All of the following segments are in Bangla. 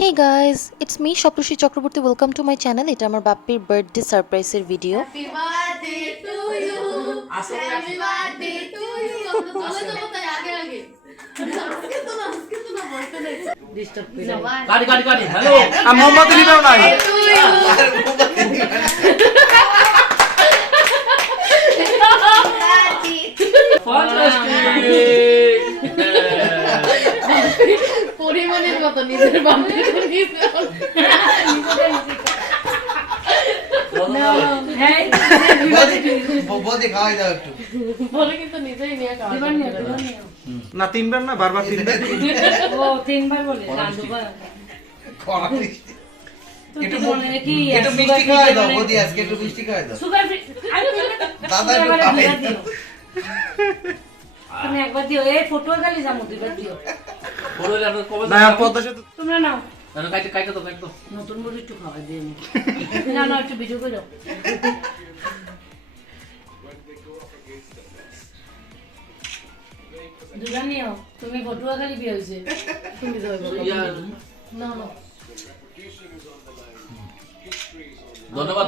Hey guys, it's me Shaprushi Chakraborty. Welcome to my channel. এটা আমার বাপ্পির বার্থডে সারপ্রাইজের video. Happy birthday to you. Happy birthday to you. চলে যাবো তাই আগে আগে। আজকে তো না বলতে নেই। ডিস্টার্ব করে। গাড়ি হ্যালো মোমবাতি নিবেও নাই পরিমাণের মতো নিজের বান্ধবী না তিনবার না বারবার তিনবার তিনবার বলে রান্ধবা একটু মিষ্টি খাওয়াই দাও বৌদি, আজকে একটু মিষ্টি খাওয়াই দাও সুগার ফ্রি দাদা একটু খাওয়াই দাও। তুমি একবার দিও এই ফটো গালি যামু দুইবার দিও না পদ্মা সেতু তোমরা নাও কাইটা তো নতুন মুড়ি একটু খাওয়াই দিও না না একটু ভিডিও করে দাও দুলা নিও তুমি ফটো গালি বিয়ে হইছে তুমি যাও না না ধন্যবাদ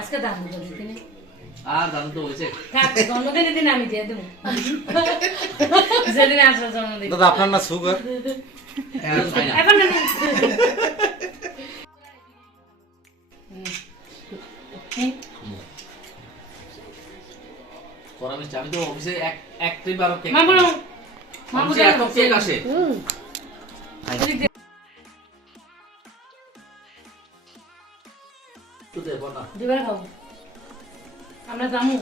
আজকে দাম বলি তুমি আর জানো তো হয়েছে জন্মদিনের দিন আমি দিয়ে দেবো যেদিন আসবে জন্মদিন দাদা আপনার না সুগার এখন না আমি তো অফিসে এক ট্রিপ আর কেক মা বলো অফিসে এত কেক আসে তো দেবো না দুবার খাবো আমরা যাবো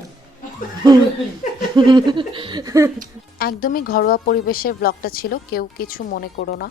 একদমই ঘরোয়া পরিবেশের ব্লগটা ছিল, কেউ কিছু মনে করো না।